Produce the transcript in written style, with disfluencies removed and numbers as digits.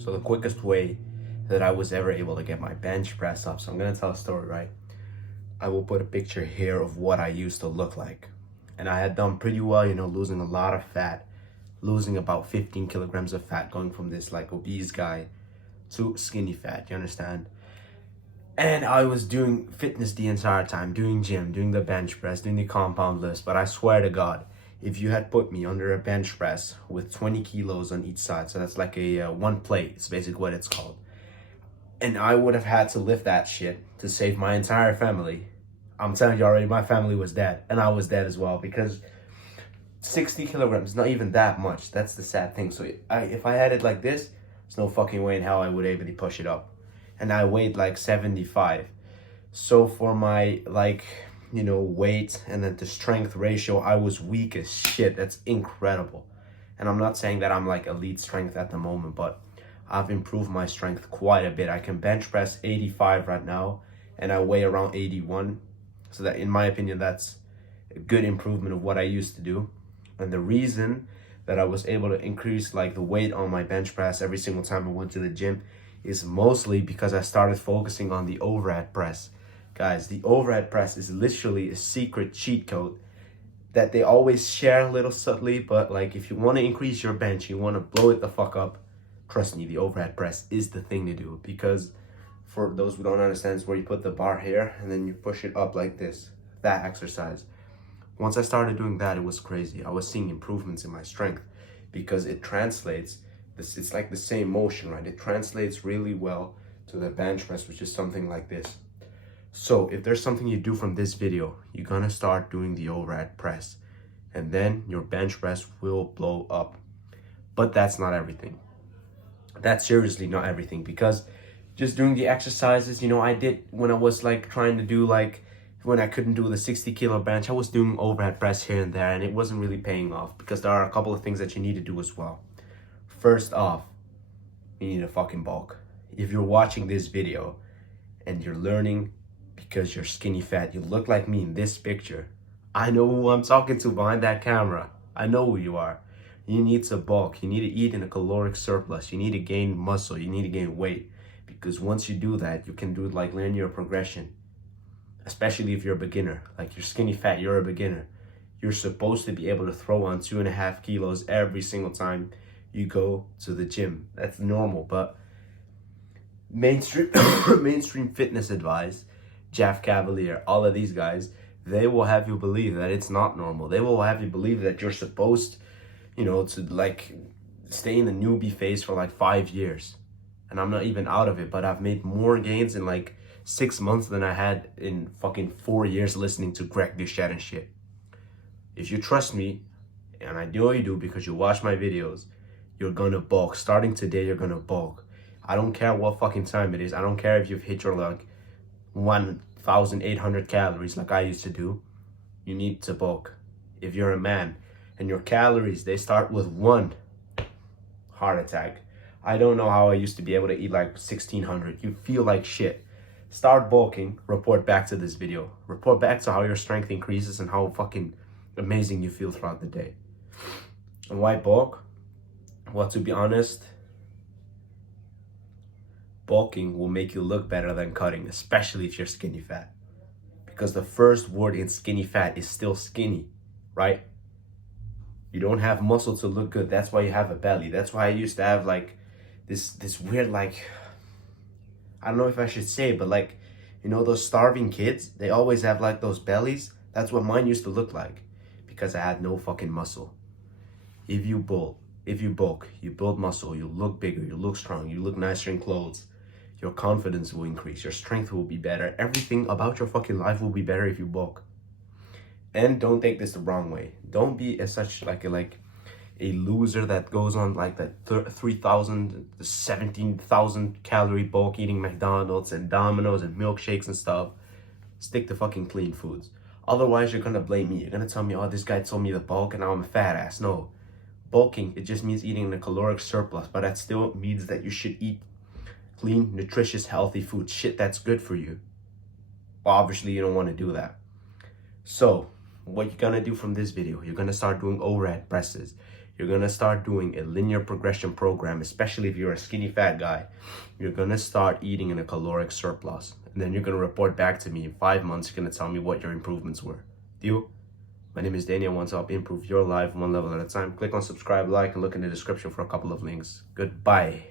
So the quickest way that I was ever able to get my bench press up, so I'm gonna tell a story, right? I will put a picture here of what I used to look like. And I had done pretty well, losing a lot of fat, losing about 15 kilograms of fat, going from this like obese guy to skinny fat, you understand? And I was doing fitness the entire time, doing gym, doing the bench press, doing the compound lifts. But I swear to God, if you had put me under a bench press with 20 kilos on each side, so that's like a one plate, it's basically what it's called. And I would have had to lift that shit to save my entire family. I'm telling you already, my family was dead. And I was dead as well, because 60 kilograms, not even that much. That's the sad thing. So if I had it like this, there's no fucking way in hell I would able to push it up. And I weighed like 75. So for my weight and then the strength ratio, I was weak as shit. That's incredible. And I'm not saying that I'm like elite strength at the moment, but I've improved my strength quite a bit. I can bench press 85 right now, and I weigh around 81. So that, in my opinion, that's a good improvement of what I used to do. And the reason that I was able to increase like the weight on my bench press every single time I went to the gym is mostly because I started focusing on the overhead press. Guys, the overhead press is literally a secret cheat code that they always share a little subtly, but like if you want to increase your bench, you want to blow it the fuck up, trust me, the overhead press is the thing to do. Because for those who don't understand, it's where you put the bar here and then you push it up like this, that exercise. Once I started doing that, it was crazy. I was seeing improvements in my strength because it translates. It's like the same motion, right? It translates really well to the bench press, which is something like this. So if there's something you do from this video, you're gonna start doing the overhead press, and then your bench press will blow up. But that's not everything. That's seriously not everything, because just doing the exercises, I did when I was like trying to do like, when I couldn't do the 60 kilo bench, I was doing overhead press here and there, and it wasn't really paying off because there are a couple of things that you need to do as well. First off, you need to fucking bulk. If you're watching this video and you're learning because you're skinny fat, you look like me in this picture, I know who I'm talking to behind that camera. I know who you are. You need to bulk. You need to eat in a caloric surplus. You need to gain muscle. You need to gain weight. Because once you do that, you can do like linear progression. Especially if you're a beginner. Like you're skinny fat, you're a beginner. You're supposed to be able to throw on 2.5 kilos every single time you go to the gym. That's normal, but mainstream fitness advice, Jeff Cavalier, all of these guys, they will have you believe that it's not normal. They will have you believe that you're supposed, to like stay in the newbie phase for like 5 years. And I'm not even out of it, but I've made more gains in like 6 months than I had in fucking 4 years listening to Greg Duchette and shit. If you trust me, and I know you do because you watch my videos, you're gonna bulk. Starting today, you're gonna bulk. I don't care what fucking time it is. I don't care if you've hit your like 1,800 calories like I used to do. You need to bulk. If you're a man and your calories, they start with 1, heart attack. I don't know how I used to be able to eat like 1,600. You feel like shit. Start bulking. Report back to this video. Report back to how your strength increases and how fucking amazing you feel throughout the day. And why bulk? Well, to be honest, bulking will make you look better than cutting, especially if you're skinny fat. Because the first word in skinny fat is still skinny, right? You don't have muscle to look good. That's why you have a belly. That's why I used to have like this weird, like, I don't know if I should say, but like, those starving kids, they always have like those bellies. That's what mine used to look like because I had no fucking muscle. If you bulk, you build muscle, you look bigger, you look strong, you look nicer in clothes, your confidence will increase, your strength will be better, everything about your fucking life will be better if you bulk. And don't take this the wrong way. Don't be as such like a loser that goes on like that 3,000, 17,000 calorie bulk eating McDonald's and Domino's and milkshakes and stuff. Stick to fucking clean foods. Otherwise, you're gonna blame me. You're gonna tell me, oh, this guy told me to bulk and now I'm a fat ass. No. Bulking, it just means eating in a caloric surplus, but that still means that you should eat clean, nutritious, healthy food, shit that's good for you. But obviously, you don't want to do that. So, what you're gonna do from this video, you're gonna start doing overhead presses. you're gonna start doing a linear progression program, especially if you're a skinny fat guy. You're gonna start eating in a caloric surplus. And then you're gonna report back to me in 5 months. You're gonna tell me what your improvements were. Deal? My name is Deenie. I want to help improve your life one level at a time. Click on subscribe, like, and look in the description for a couple of links. Goodbye.